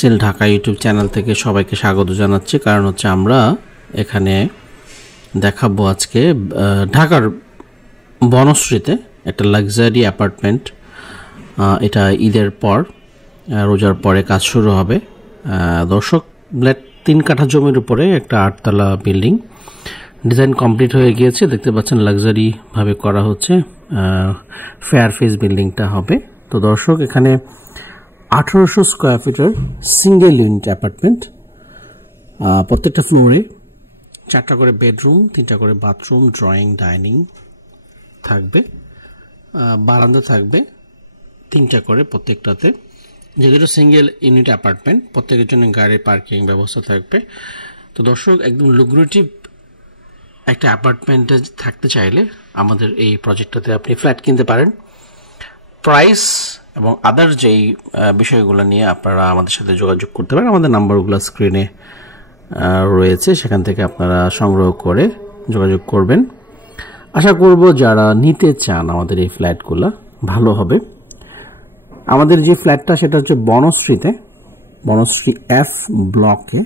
Sell Dhaka YouTube channel থেকে সবাইকে স্বাগত জানাচ্ছি। কারণ হচ্ছে আমরা এখানে দেখাবো আজকে ঢাকার বনশ্রীতে একটা লাক্সারি অ্যাপার্টমেন্ট। এটা ঈদের পর, রোজার পরে কাজ শুরু হবে। দর্শক, 3 কাঠা জমির উপরে একটা 8 তলা বিল্ডিং, ডিজাইন কমপ্লিট হয়ে গিয়েছে। দেখতে পাচ্ছেন লাক্সারি ভাবে করা হচ্ছে। ফেয়ার ফেস বিল্ডিংটা হবে। তো দর্শক, এখানে 1800 স্কোয়ার ফিটের সিঙ্গেল ইউনিট অ্যাপার্টমেন্ট। প্রত্যেকটা ফ্লোরে 4টা করে বেডরুম, 3টা করে বাথরুম, ড্রয়িং, ডাইনিং থাকবে। বারান্দা থাকবে 3টা করে প্রত্যেকটাতে। যেহেতু সিঙ্গেল ইউনিট অ্যাপার্টমেন্ট, প্রত্যেকের জন্য গাড়ি পার্কিং ব্যবস্থা থাকবে। তো দর্শক, একদম লুক্রেটিভ একটা অ্যাপার্টমেন্টে থাকতে চাইলে আমাদের এই প্রজেক্টটাতে আপনি ফ্ল্যাট কিনতে পারেন। প্রাইস এবং আদার যেই বিষয়গুলো নিয়ে আপনারা আমাদের সাথে যোগাযোগ করতে পারেন। আমাদের নাম্বারগুলো স্ক্রিনে রয়েছে, সেখান থেকে আপনারা সংগ্রহ করে যোগাযোগ করবেন। আশা করব যারা নিতে চান আমাদের এই ফ্ল্যাটগুলো ভালো হবে। আমাদের যে ফ্ল্যাটটা সেটা হচ্ছে বনশ্রীতে, বনশ্রী এফ ব্লকে,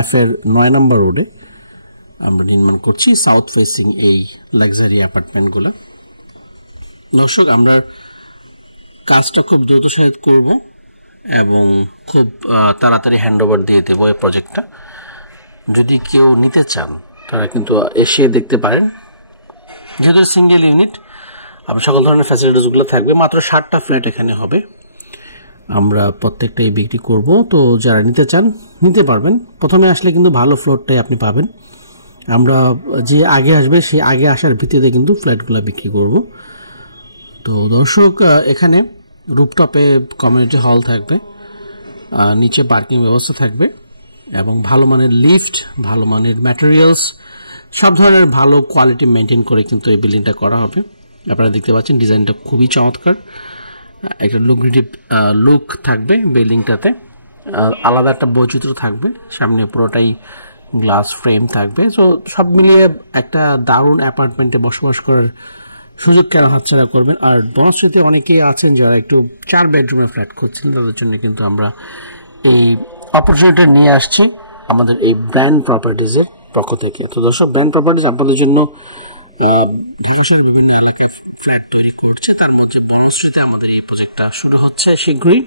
এফ এর 9 নম্বর রোডে আমরা নির্মাণ করছি সাউথ ফেসিং এই লাক্সারি অ্যাপার্টমেন্টগুলো। দর্শক, আমরা কাজটা খুব দ্রুত সাহিত করব এবং খুব তাড়াতাড়ি হ্যান্ডওভার দিয়ে দেবো এই প্রজেক্টটা। যদি কেউ নিতে চান তারা কিন্তু এসে দেখতে পারেন। যেহেতু সিঙ্গেল ইউনিট, আপনার সকল ধরনের ফ্যাসিলিটিসগুলো থাকবে। মাত্র 60টা ফ্ল্যাট এখানে হবে। আমরা প্রত্যেকটাই বিক্রি করব। তো যারা নিতে চান নিতে পারবেন। প্রথমে আসলে কিন্তু ভালো ফ্লোরটাই আপনি পাবেন। আমরা যে আগে আসবে সেই আগে আসার ভিত্তিতে কিন্তু ফ্ল্যাটগুলো বিক্রি করব। তো দর্শক, এখানে রুফটপে কমিউনিটি হল থাকবে, নিচে পার্কিং ব্যবস্থা থাকবে এবং ভালো মানের লিফট, ভালো মানের ম্যাটেরিয়ালস, সব ধরনের ভালো কোয়ালিটি মেনটেন করে কিন্তু এই বিল্ডিংটা করা হবে। আপনারা দেখতে পাচ্ছেন ডিজাইনটা খুবই চমৎকার। একটা লুক্রেটিভ লুক থাকবে বিল্ডিংটাতে। আলাদা একটা বৈচিত্র্য থাকবে। সামনে পুরোটাই গ্লাস ফ্রেম থাকবে। তো সব মিলিয়ে একটা দারুণ অ্যাপার্টমেন্টে বসবাস করার সুযোগ কেন হাতছাড়া করবেন। আর বনশ্রীতে অনেকেই আছেন যারা একটু 4 বেডরুমের ফ্ল্যাট খুঁজছেন, তাদের জন্য কিন্তু আমরা এই অপরচুনিটি নিয়ে আসছি আমাদের এই ব্র্যান্ড প্রপার্টিজের পক্ষ থেকে। তো দর্শক, ব্র্যান্ড প্রপার্টিজ আপনাদের জন্য ঢাকার বিভিন্ন এলাকায় ফ্ল্যাট তৈরি করছে, তার মধ্যে বনশ্রীতে আমাদের এই প্রজেক্টটা শুরু হচ্ছে শীঘ্রই।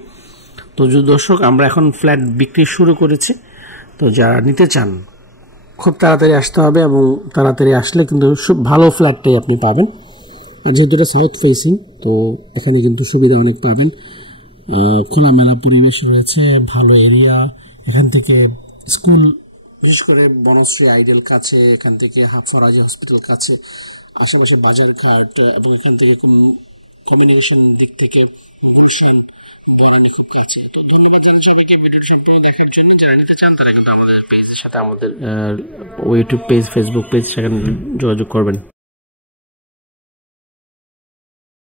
তো দর্শক, আমরা এখন ফ্ল্যাট বিক্রি শুরু করেছি। তো যারা নিতে চান খুব তাড়াতাড়ি আসতে হবে এবং তাড়াতাড়ি আসলে কিন্তু ভালো ফ্ল্যাটটাই আপনি পাবেন। আর যেহেতু এটা সাউথ ফেসিং, তো এখানে কিন্তু সুবিধা অনেক পাবেন। খোলামেলা পরিবেশ রয়েছে, ভালো এরিয়া। এখান থেকে স্কুল, বিশেষ করে বনশ্রী আইডিয়াল কাছে, এখান থেকে ফরাজি হসপিটাল কাছে, আশেপাশে বাজার ঘাট এবং এখান থেকে কমিউনিকেশন দিক থেকে গুলশান, বনানী খুব কাছে। তো ধন্যবাদ জানাই সবাইকে ভিডিওটি সম্পূর্ণ দেখার জন্য। যারা নিতে চান তারা কিন্তু আমাদের পেজের সাথে, আমাদের ইউটিউব পেজ, ফেসবুক পেজ, সেখানে যোগাযোগ করবেন।